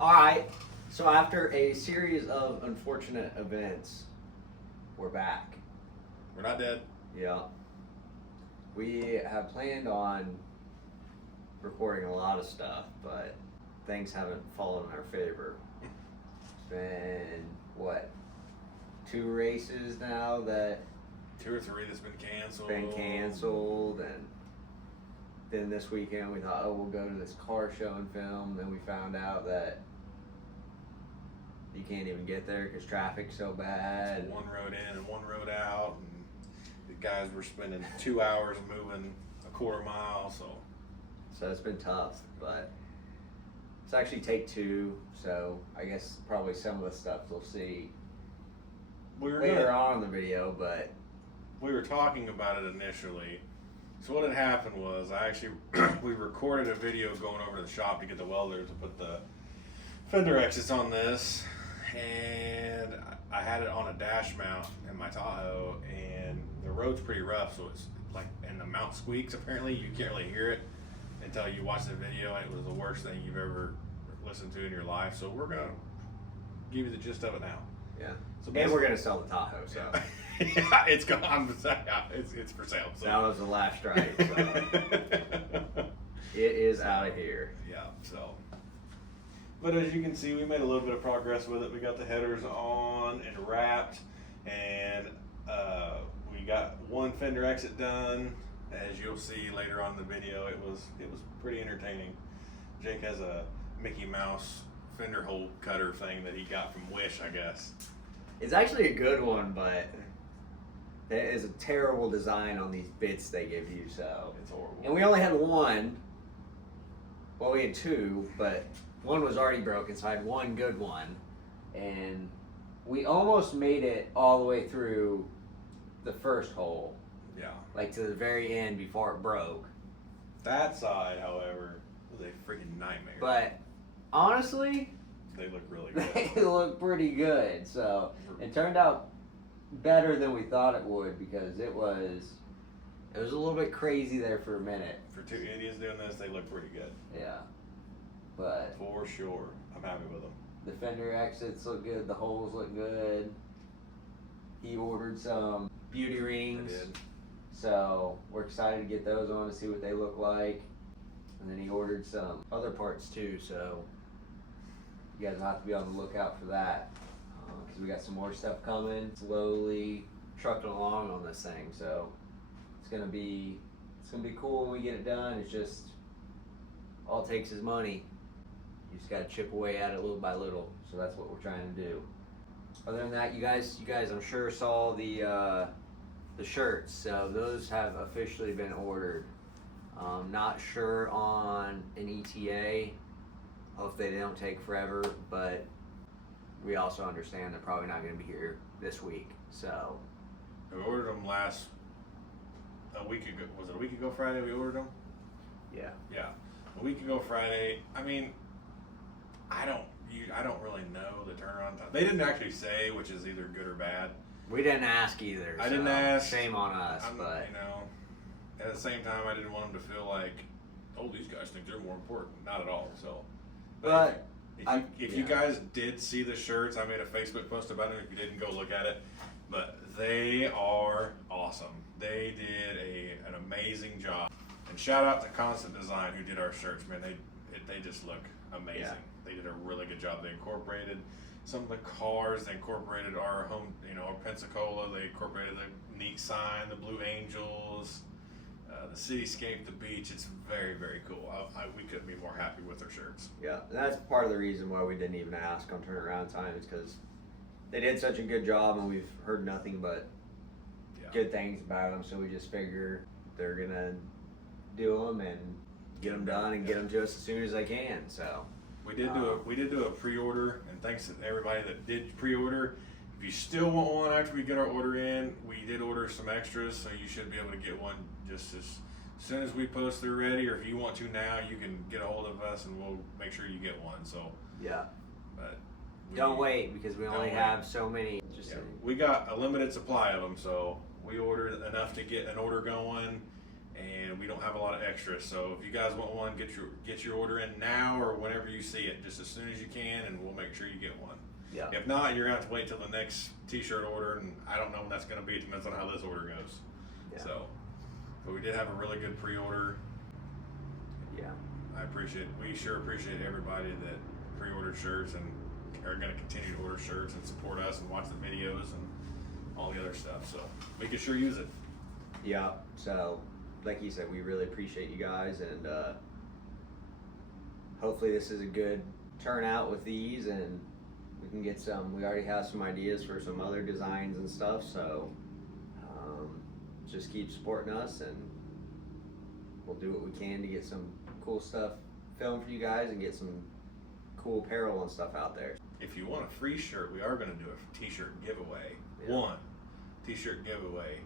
All right. So after a series of unfortunate events, we're back. We're not dead. Yeah. We have planned on recording a lot of stuff, but things haven't fallen in our favor. It's been, what, 2 races now that 2 or 3 that's been canceled. And then this weekend we thought, oh, we'll go to this car show and film. Then we found out that you can't even get there because traffic's so bad. It's 1 road in and 1 road out, and the guys were spending 2 hours moving a quarter mile, so it's been tough, but it's actually take 2, so I guess probably some of the stuff we'll see later on in the video, but we were talking about it initially. So what had happened was we recorded a video going over to the shop to get the welder to put the fender exits on this, and I had it on a dash mount in my Tahoe, and the road's pretty rough, so it's like, and the mount squeaks, apparently you can't really hear it until you watch the video, and it was the worst thing you've ever listened to in your life. So we're gonna give you the gist of it now. Yeah. So and we're gonna sell the Tahoe, so yeah, it's gone. It's for sale. So. That was the last strike. So. It is out of here. Yeah. So. But as you can see, we made a little bit of progress with it. We got the headers on and wrapped, and we got 1 fender exit done. As you'll see later on in the video, it was pretty entertaining. Jake has a Mickey Mouse fender hole cutter thing that he got from Wish, I guess. It's actually a good one, but there is a terrible design on these bits they give you, so. It's horrible. And we only had 1. Well, we had 2, but 1 was already broken, so I had 1 good one. And we almost made it all the way through the first hole. Yeah. Like to the very end before it broke. That side, however, was a freaking nightmare. But honestly, they look really good. They look pretty good. So it turned out better than we thought it would, because it was a little bit crazy there for a minute. For 2 Indians doing this, they look pretty good. Yeah. But for sure, I'm happy with them. The fender exits look good. The holes look good. He ordered some beauty rings. I did. So we're excited to get those on to see what they look like. And then he ordered some other parts too, so you guys will have to be on the lookout for that, because we got some more stuff coming. Slowly trucking along on this thing, so it's gonna be cool when we get it done. It's just all it takes is money. You just gotta chip away at it little by little. So that's what we're trying to do. Other than that, you guys I'm sure saw the shirts. So those have officially been ordered. Not sure on an ETA. Hopefully they don't take forever, but we also understand they're probably not going to be here this week. So we ordered them a week ago. Was it a week ago Friday we ordered them? Yeah. Yeah. A week ago Friday. I mean, I don't really know the turnaround time. They didn't actually say, which is either good or bad. We didn't ask either. I didn't ask. Shame on us, but you know, at the same time, I didn't want them to feel like, oh, these guys think they're more important. Not at all. So, but if you guys did see the shirts, I made a Facebook post about them. If you didn't, go look at it. But they are awesome. They did an amazing job. And shout out to Constant Design who did our shirts. Man, they just look amazing. Yeah. They did a really good job. They incorporated some of the cars. They incorporated our home, our Pensacola. They incorporated the neat sign, the Blue Angels, the cityscape, the beach. It's very, very cool. We couldn't be more happy with their shirts. Yeah, and that's part of the reason why we didn't even ask on turnaround time, is because they did such a good job, and we've heard nothing but good things about them. So we just figure they're gonna do them and get them done and get them to us as soon as they can. So we did do a pre-order, and thanks to everybody that did pre-order. If you still want one after we get our order in, we did order some extras, so you should be able to get one just as soon as we post they're ready. Or if you want to now, you can get a hold of us and we'll make sure you get one. So yeah, but don't wait, because we only have so many. We got a limited supply of them, so we ordered enough to get an order going, and we don't have a lot of extras. So if you guys want one, get your order in now or whenever you see it, just as soon as you can, and we'll make sure you get one. Yeah. If not, you're gonna have to wait till the next t-shirt order, and I don't know when that's gonna be. It depends on how this order goes. Yeah. So, but we did have a really good pre-order. Yeah. We sure appreciate everybody that pre-ordered shirts and are gonna continue to order shirts and support us and watch the videos and all the other stuff. So we can sure use it. Yeah. So, like you said, we really appreciate you guys, and hopefully this is a good turnout with these, and we can get some. We already have some ideas for some other designs and stuff. So, just keep supporting us, and we'll do what we can to get some cool stuff filmed for you guys and get some cool apparel and stuff out there. If you want a free shirt, we are going to do a t-shirt giveaway. Yeah. One t-shirt giveaway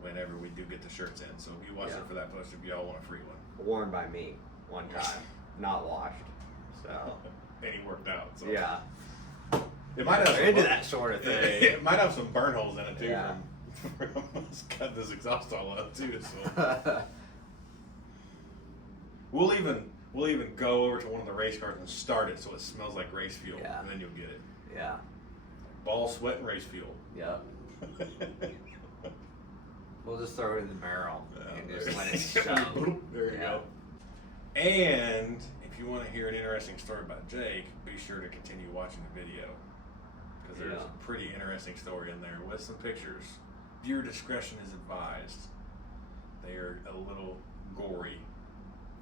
whenever we do get the shirts in. So if you watch it for that post, if y'all want a free one. Worn by me one time, not washed. So And he worked out. So yeah, it might have into that sort of thing. It might have some burn holes in it too. Yeah. Let's cut this exhaust all out too. So we'll even go over to one of the race cars and start it so it smells like race fuel, Yeah. and then you'll get it. Yeah. Ball, sweat, and race fuel. Yep. We'll just throw it in the barrel and there- just let it show. There you go. And if you want to hear an interesting story about Jake, be sure to continue watching the video, because there's a pretty interesting story in there with some pictures. Viewer discretion is advised. They are a little gory.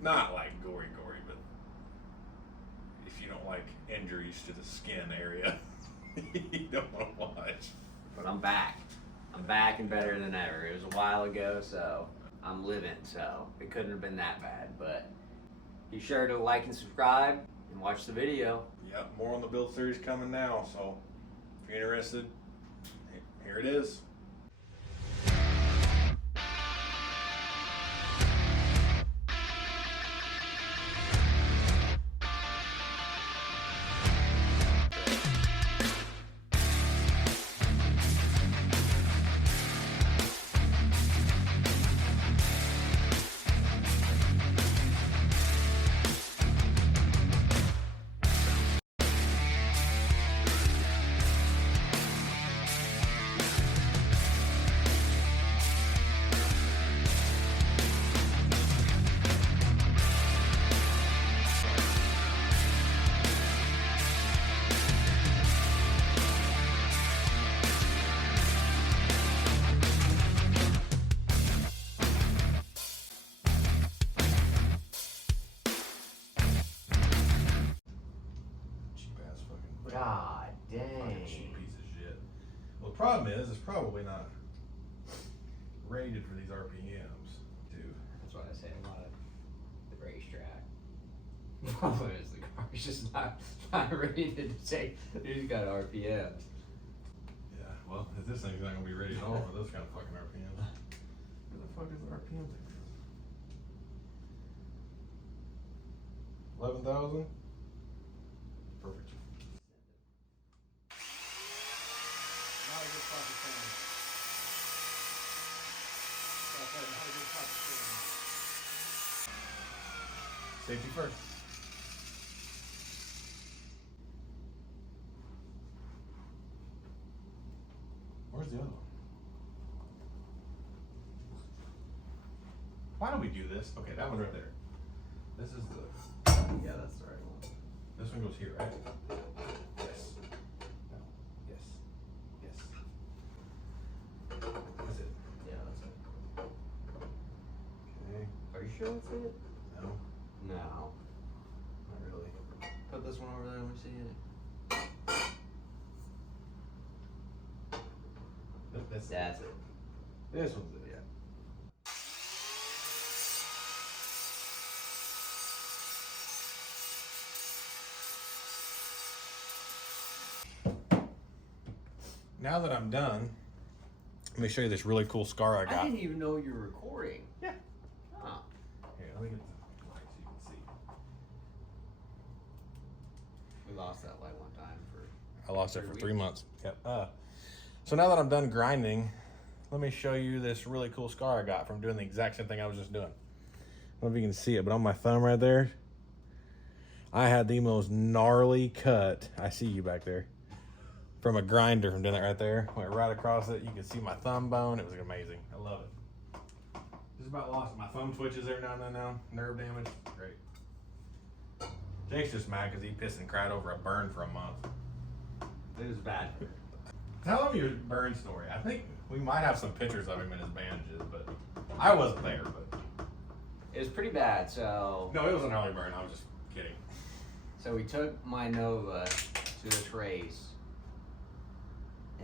Not like gory, but if you don't like injuries to the skin area, you don't want to watch. But I'm back. I'm back and better than ever. It was a while ago, so I'm living, so it couldn't have been that bad. But be sure to like and subscribe and watch the video. Yep, more on the build series coming now, so if you're interested, here it is. God Fucking dang. cheap piece of shit. Well, the problem is, it's probably not rated for these RPMs, too. That's what I say about the racetrack. Problem is the car's just not rated to say who's got RPMs. Yeah, well, this thing's not gonna be ready at all for those kind of fucking RPMs. Where the fuck is the RPMs? 11,000? Perfect. Not a good fucking thing. Not a good fucking thing. Safety first. Where's the other one? Why do we do this? Okay, that one right there. This is the. Yeah, that's the right one. This one goes here, right? Yes. No. Yes. Yes. That's it. Yeah, that's it. Okay. Are you sure that's it? No, No. not really. Put this one over there and we see it. That's That's it. This one's it, yeah. Now that I'm done, let me show you this really cool scar I I got. didn't even know you were recording. Yeah. Huh. Here, let me get the light so you can see. We lost that light one time for. I lost it for 3 weeks. months. Yep. So now that I'm done grinding let me show you this really cool scar I got from doing the exact same thing I was just doing. I don't know if you can see it, but on my thumb right there, I had the most gnarly cut. I see you back there. From a grinder from doing that right there. Went right across it. You can see my thumb bone. It was amazing. I love it. Just about lost it. My thumb twitches every now and then now. Nerve damage. Great. Jake's just mad because he pissed and cried over a burn for a month. It was bad. Tell him your burn story. I think we might have some pictures of him in his bandages, but I wasn't there. But It was pretty bad, so... no, it was an early burn. I was just kidding. So we took my Nova to this race,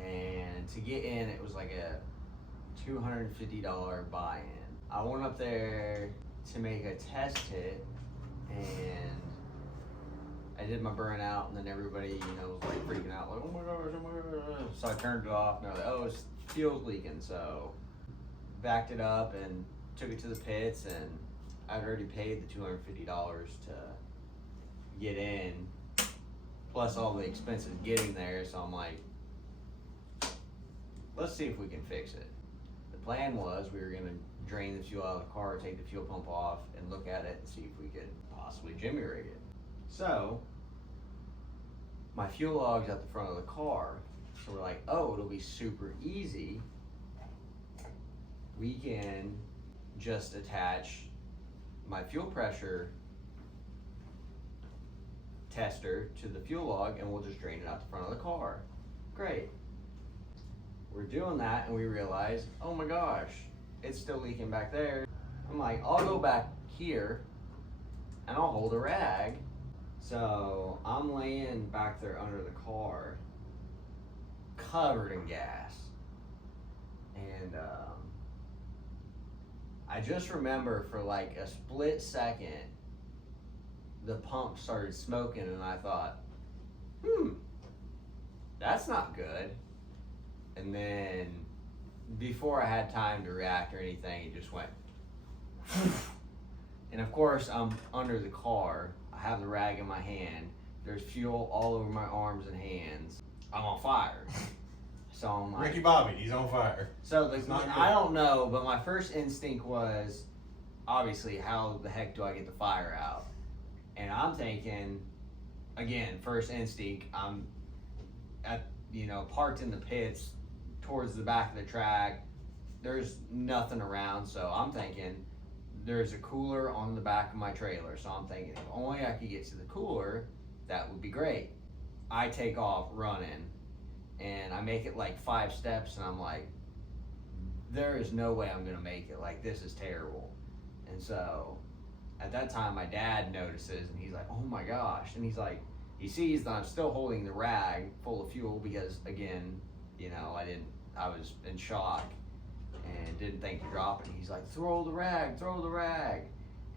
and to get in, it was like a $250 buy-in. I went up there to make a test hit, and I did my burnout, and then everybody, was like freaking out, like, oh my gosh. So I turned it off, and they're like, oh, it's fuel's leaking. So backed it up and took it to the pits, and I'd already paid the $250 to get in, plus all the expenses getting there. So I'm like, let's see if we can fix it. The plan was we were gonna drain the fuel out of the car, take the fuel pump off, and look at it and see if we could possibly jimmy rig it. So my fuel log's at the front of the car, so we're like, oh, it'll be super easy. We can just attach my fuel pressure tester to the fuel log, and we'll just drain it out the front of the car. Great. We're doing that, and we realize, oh my gosh, it's still leaking back there. I'm like, I'll go back here and I'll hold a rag. So I'm laying back there under the car, covered in gas. And I just remember for like a split second, the pump started smoking, and I thought, that's not good. And then before I had time to react or anything, it just went. And of course, I'm under the car. I have the rag in my hand. There's fuel all over my arms and hands. I'm on fire. So I'm like, Ricky Bobby, he's on fire. So I don't know, but my first instinct was, obviously, how the heck do I get the fire out? And I'm thinking, again, first instinct, I'm at, parked in the pits towards the back of the track. There's nothing around, so I'm thinking there's a cooler on the back of my trailer. So I'm thinking, if only I could get to the cooler, that would be great. I take off running, and I make it like 5 steps, and I'm like, there is no way I'm gonna make it. Like, this is terrible. And so at that time, my dad notices, and he's like, oh my gosh. And he's like, he sees that I'm still holding the rag full of fuel because, again, I was in shock and didn't think to drop it. And he's like, throw the rag.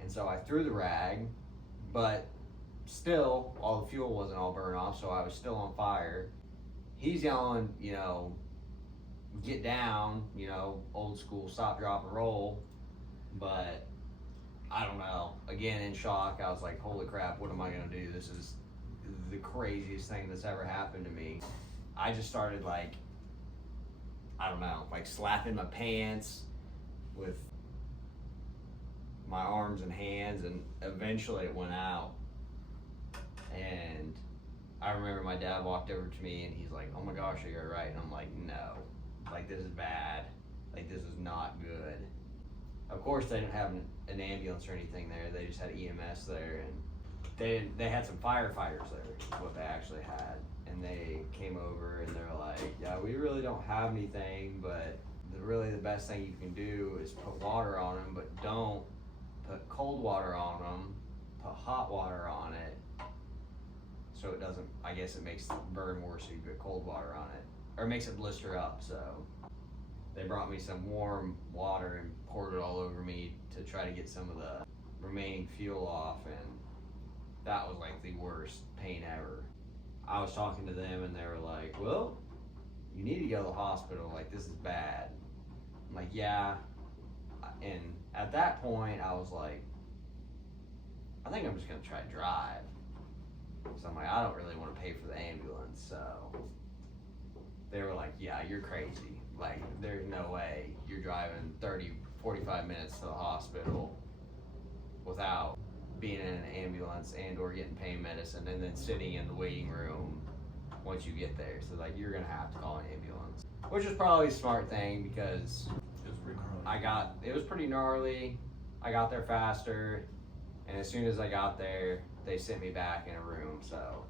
And so I threw the rag, but still, all the fuel wasn't all burned off, so I was still on fire. He's yelling, get down, old school stop, drop, and roll. But I don't know. Again, in shock, I was like, holy crap, what am I gonna do? This is the craziest thing that's ever happened to me. I just started slapping my pants with my arms and hands, and eventually it went out. And I remember my dad walked over to me and he's like, oh my gosh, are you all right? And I'm like, no, this is bad. This is not good. Of course, they didn't have an ambulance or anything there. They just had EMS there, and they had some firefighters there, is what they actually had. And they came over and they're like, yeah, we really don't have anything, but really the best thing you can do is put water on them, but don't put cold water on them, put hot water on it, so it doesn't, I guess it makes the burn worse if you put cold water on it, or it makes it blister up. So they brought me some warm water and poured it all over me to try to get some of the remaining fuel off, and that was like the worst pain ever. I was talking to them and they were like, well, you need to go to the hospital, this is bad. I'm like, yeah. And at that point I was like, I think I'm just gonna try to drive. So I'm like, I don't really want to pay for the ambulance, so they were like, yeah, you're crazy. Like, there's no way you're driving 30, 45 minutes to the hospital without being in an ambulance and or getting pain medicine and then sitting in the waiting room once you get there. So like, you're gonna have to call an ambulance, which is probably a smart thing because It was pretty gnarly. it was pretty gnarly. I got there faster, and as soon as I got there, they sent me back in a room. So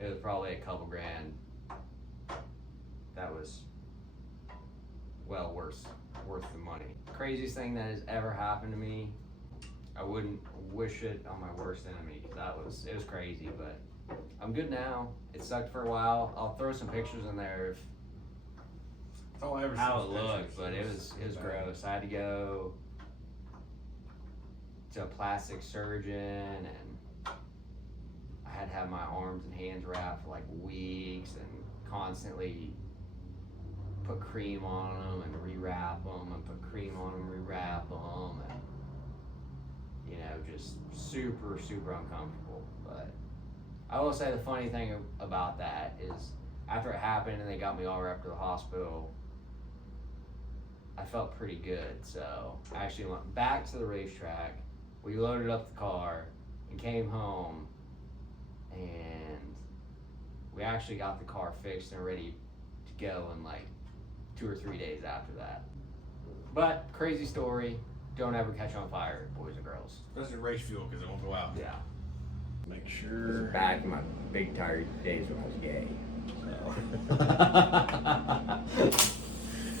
it was probably a couple grand. That was well worth the money. Craziest thing that has ever happened to me. I wouldn't wish it on my worst enemy because it was crazy, but I'm good now. It sucked for a while. I'll throw some pictures in there of That's all I ever how it seen is looked, but it was bad. gross. I had to go to a plastic surgeon, and I had to have my arms and hands wrapped for like weeks and constantly put cream on them and rewrap them and put cream on them, rewrap them, and you know, just super uncomfortable. But I will say the funny thing about that is after it happened and they got me all wrapped to the hospital, I felt pretty good. So I actually went back to the racetrack. We loaded up the car and came home, and we actually got the car fixed and ready to go in like 2 or 3 days after that. But crazy story. Don't ever catch on fire, boys and girls. Especially race fuel because it won't go out. Yeah. Make sure. Back in my big tired days when I was gay.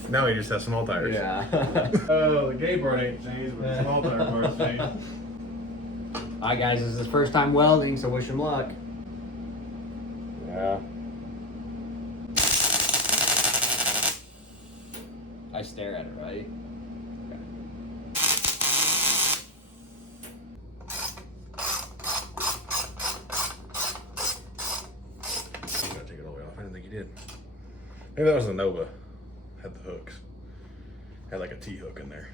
Now he just has small tires. Yeah. Oh, the gay part ain't changed, but the small tire part's changed. Hi guys, this is his first time welding, so wish him luck. Yeah. I stare at it, right? You gotta take it all the way off. I didn't think you did. Maybe that was the Nova. Had the hooks. Had like a T-hook in there.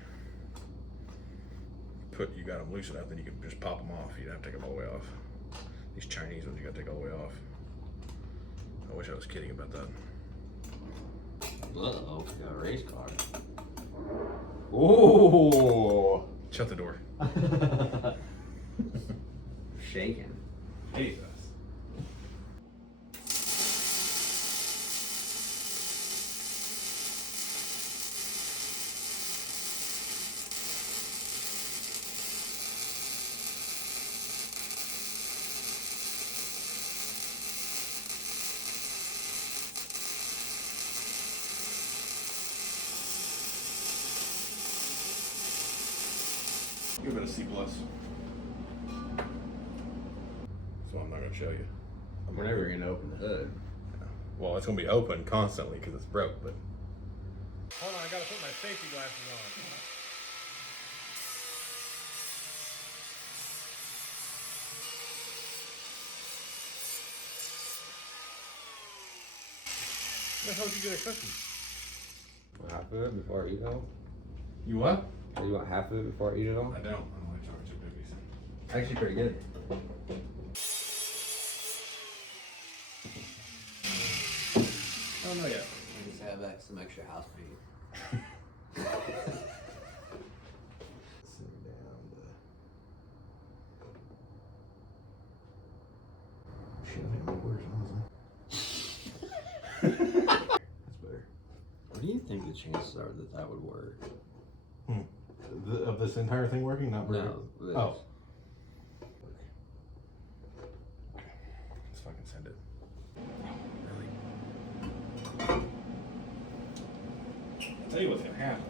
You got them loose enough, then you can just pop them off. You don't have to take them all the way off. These Chinese ones, you gotta take all the way off. I wish I was kidding about that. Uh-oh, got a race car. Ooh. Shut the door. Shaking. Jesus. Give it a C+. So I'm not gonna show you. Whenever you're gonna open the hood. Well, it's gonna be open constantly because it's broke, but. Hold on, I gotta put my safety glasses on. Where the hell did you get a cookie? Half of it before I eat it all? You what? Or you want half of it before I eat it all? I don't like chocolate chip cookies. Actually pretty good. Oh, no, yeah. I just have some extra house paint. Sit down That's better. What do you think the chances are that that would work? Of this entire thing working? Not working? No. This. Oh. Let's fucking send it. Really? I'll tell you what's gonna happen.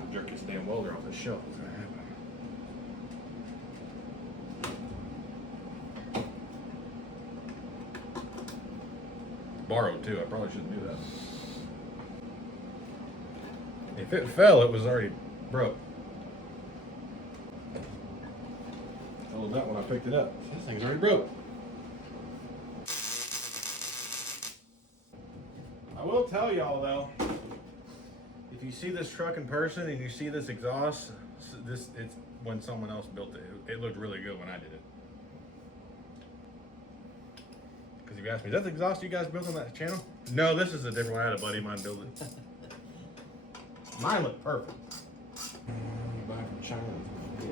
I'll jerk this damn welder off the shelf. What's gonna happen? Borrowed too. I probably shouldn't do that. If it fell, it was already broke. Told that when I picked it up. This thing's already broke. I will tell y'all though, if you see this truck in person and you see this exhaust, it's when someone else built it. It looked really good when I did it. Because if you ask me, is that the exhaust you guys built on that channel? No, this is a different one. I had a buddy of mine build it. Mine looked perfect. You buy from China. I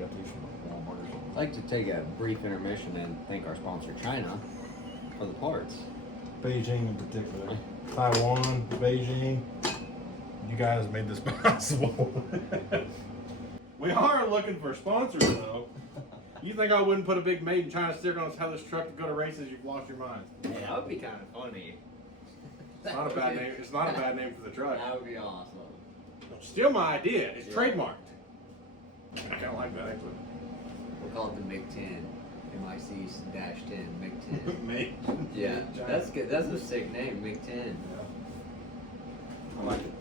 got these from Walmart or something. I'd like to take a brief intermission and thank our sponsor, China, for the parts. Beijing in particular. Taiwan, Beijing. You guys made this possible. We are looking for sponsors, though. You think I wouldn't put a big made in China sticker on how this truck to go to races? You've lost your mind. Yeah, that would be kind of funny. It's not a bad name. It's not a bad name for the truck. That would be awesome. Still my idea. It's Yeah. trademarked. I kind of like that actually. We'll call it the MiG-10. MIC-10, MiG-10. Me? Yeah, that's good. That's a sick name, MiG-10. I like it.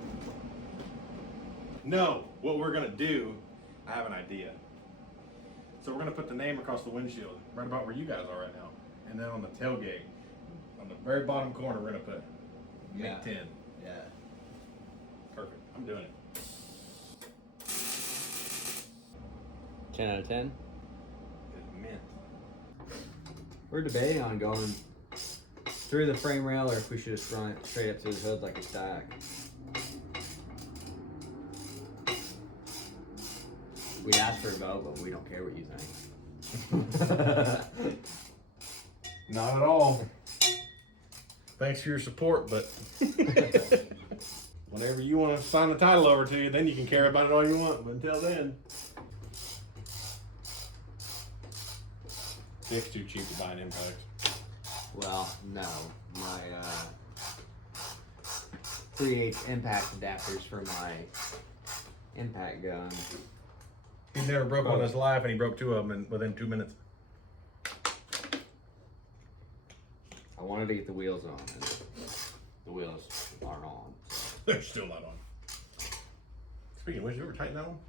No, what we're gonna do, I have an idea. So we're gonna put the name across the windshield, right about where you guys are right now. And then on the tailgate, on the very bottom corner, we're gonna put Yeah. MiG-10. Yeah. Perfect. I'm doing it. 10 out of 10? It's mint. We're debating on going through the frame rail or if we should just run it straight up through the hood like a stack. We'd ask for a vote, but we don't care what you think. Not at all. Thanks for your support, but whenever you want to sign the title over to you, then you can care about it all you want. But until then, it's too cheap to buy an impact. Well, no. My 3/8 impact adapters for my impact gun. He never broke one in his life, and he broke two of them within 2 minutes. I wanted to get the wheels on, and the wheels aren't on. They're still not on. Speaking of which, you ever tighten that one?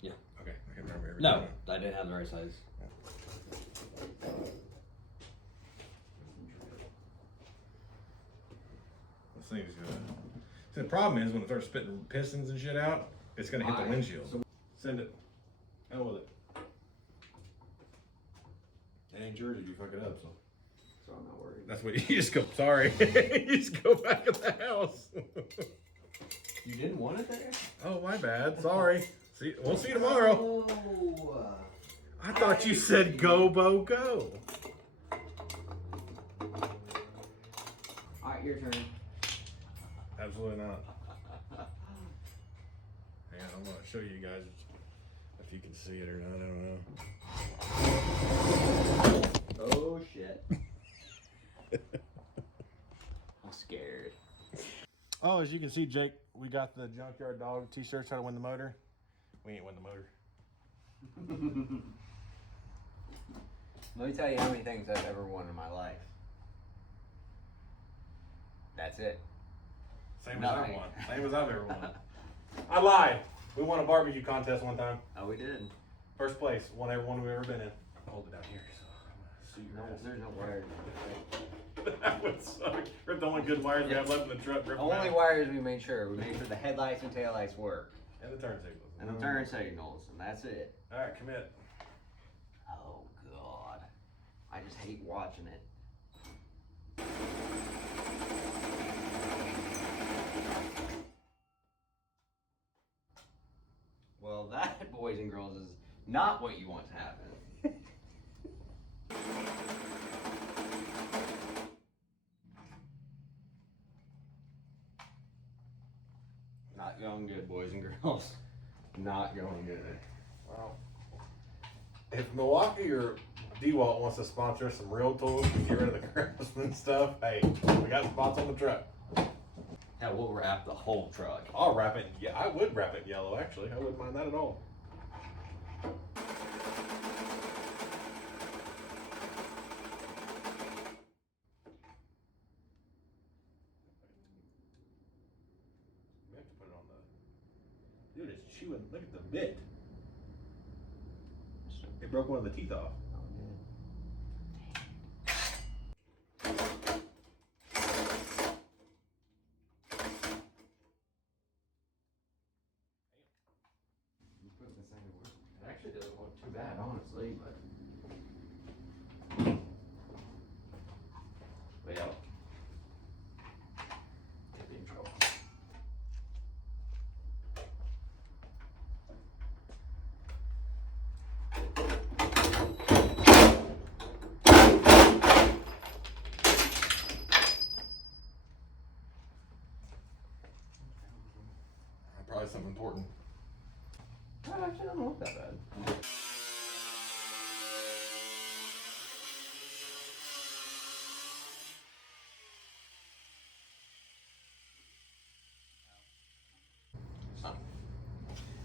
Yeah. Okay, I can't remember everything. No, I didn't have the right size. This thing's good. See, the problem is when it starts spitting pistons and shit out, it's gonna hit the Why? windshield. Send it. Hell with it. It ain't yours if you fuck it up, so. So I'm not worried. That's what you just go. Sorry, you just go back in the house. You didn't want it there? Oh, my bad. Sorry. See, we'll see you tomorrow. Oh. I thought you said go, Bo, go. Alright, your turn. Absolutely not. Hang on, I'm gonna show you guys if you can see it or not. I don't know. Oh shit. I'm scared. Oh, as you can see, Jake, we got the Junkyard Dog t-shirts, how to win the motor. We ain't win the motor. Let me tell you how many things I've ever won in my life. That's it. Same as Nothing. I won. Same as I've ever won. I lied. We won a barbecue contest one time. Oh, we did. First place. Won every one we've ever been in. Hold it down here, so I'm gonna see No, your ass. there's no wires. That would suck. Rip the only good wires we have left in the truck. Rip them Only out. wires we made sure. We made sure the headlights and taillights work. And the turn signals. And the turn signals, and that's it. All right, commit. Oh god. I just hate watching it. Well, that, boys and girls, is not what you want to happen. Not going good, boys and girls. Not going good. Well, if Milwaukee or DeWalt wants to sponsor us some real tools and get rid of the Craftsman stuff, hey, we got spots on the truck. Yeah, we'll wrap the whole truck. I'll wrap it. Yeah, I would wrap it yellow. Actually, I wouldn't mind that at all. We have to put it on the. Dude, it's chewing. Look at the bit. It broke one of the teeth off. It actually doesn't look too bad, honestly, but that's something important. That actually doesn't look that bad.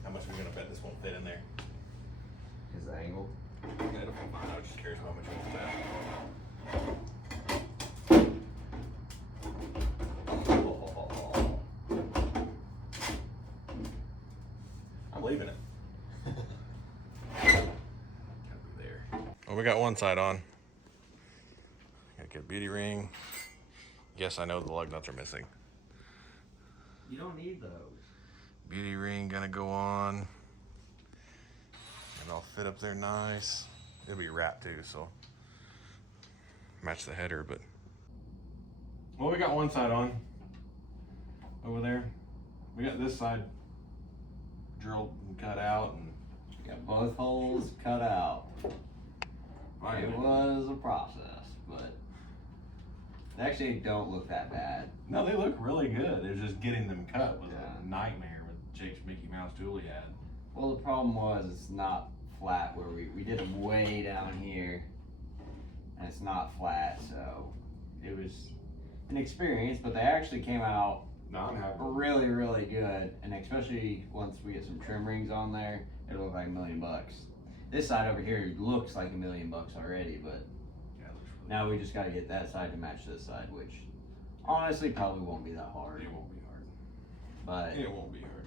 How much are we gonna bet this won't fit in there? Is the angle? I was just curious how much it won't fit. I'm leaving it. Gotta be there. Well, we got one side on. Gotta get a beauty ring. Yes, I know the lug nuts are missing. You don't need those. Beauty ring gonna go on. And I'll fit up there nice. It'll be wrapped too, so match the header, but. Well, we got one side on over there. We got this side drilled and cut out, and Got both holes cut out. finally, It was a process, but they actually don't look that bad. no, they look really good. It was just getting them cut was Yeah. a nightmare with Jake's Mickey Mouse tool he had. Well, the problem was it's not flat where we did them way down here, and it's not flat, so it was an experience, but they actually came out No, I'm happy. really, really good, and especially once we get some trim rings on there, it'll look like $1 million. This side over here looks like $1 million already, but Yeah, it looks really now we just gotta get that side to match this side, which honestly probably won't be that hard, It won't be hard. but It won't be hard.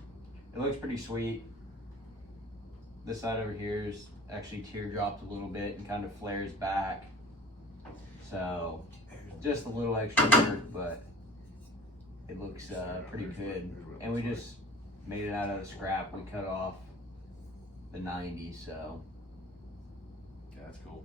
it looks pretty sweet. This side over here is actually teardropped a little bit and kind of flares back. So just a little extra work, but it looks pretty good. And we just made it out of the scrap. We cut off the 90, so Yeah, that's cool.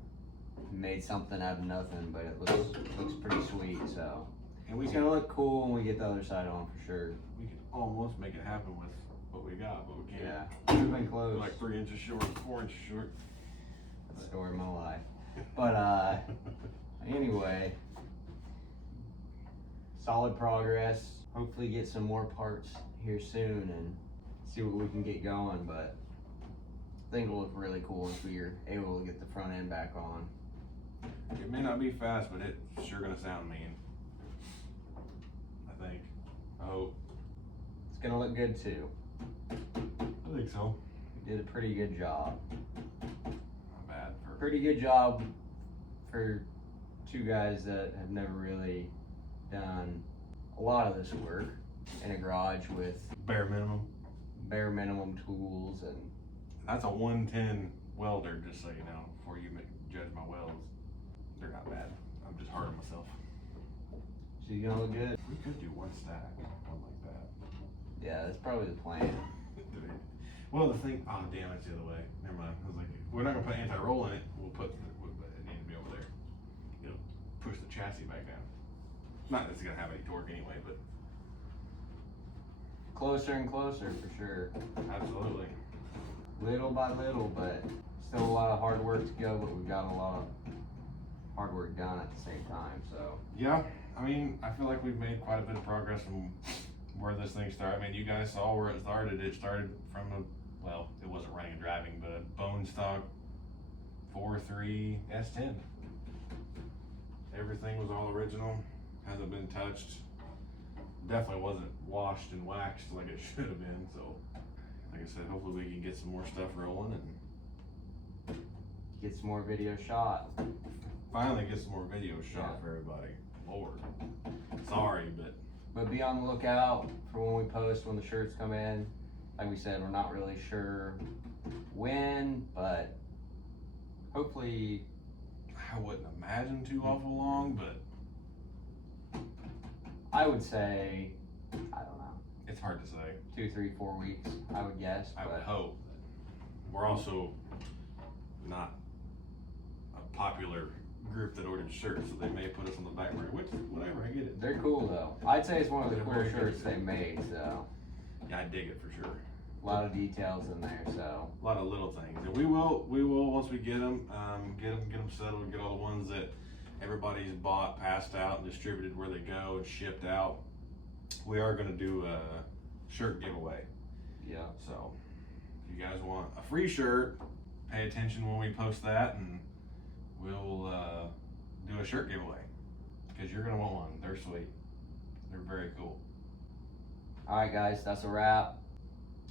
made something out of nothing, but it looks pretty sweet. So And we it's can gonna look cool when we get the other side on for sure. we can almost make it happen with what we got, but we can't. Yeah, we've been We're close. like 3 inches short, 4 inches short. That's the story of my life. But anyway, solid progress. Hopefully get some more parts here soon and see what we can get going, but I think it'll look really cool if we're able to get the front end back on. It may not be fast, but it's sure gonna sound mean. I think. I hope. It's gonna look good too. I think so. We did a pretty good job. Not bad for. Pretty good job for two guys that have never really done a lot of this work in a garage with Bare minimum. bare minimum tools and That's a 110 welder, just so you know, before you judge my welds. They're not bad. I'm just hard on myself. she's gonna look good. We could do one stack, one like that. Yeah, that's probably the plan. Well, the thing, oh damn, it's the other way. Never mind. I was like, we're not gonna put anti-roll in it. We'll put, it needs to be over there. It'll push the chassis back down. Not that it's gonna have any torque anyway, but Closer and closer for sure. absolutely. Little by little, but still a lot of hard work to go, but we've got a lot of hard work done at the same time, so. Yeah, I mean, I feel like we've made quite a bit of progress from where this thing started. I mean, you guys saw where it started. It started from a, well, it wasn't running and driving, but a bone stock 4.3 S-10. Everything was all original, hasn't been touched. Definitely wasn't washed and waxed like it should have been, so like I said, hopefully we can get some more stuff rolling and Get some more video shot. finally get some more videos shot Yeah. for everybody. Lord, sorry, but But be on the lookout for when we post, when the shirts come in. Like we said, we're not really sure when, but hopefully, I wouldn't imagine too awful long, but I would say, I don't know, it's hard to say. 2, 3, 4 weeks, I would guess, I would but hope. We're also not a popular group that ordered shirts, so they may put us on the back burner, which, whatever, I get it. they're cool though. I'd say it's one of the They're cooler very good. shirts they made, so. Yeah, I dig it for sure. A lot of details in there, so. A lot of little things, and we will once we get them settled, get all the ones that everybody's bought, passed out, and distributed where they go and shipped out. We are going to do a shirt giveaway. guys want a free shirt, pay attention when we post that, and we'll do a shirt giveaway. Because you're gonna want one. They're sweet. They're very cool. Alright guys, that's a wrap.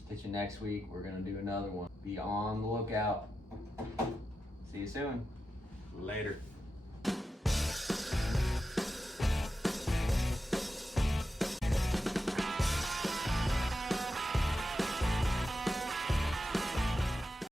Catch you next week. We're gonna do another one. Be on the lookout. See you soon. Later.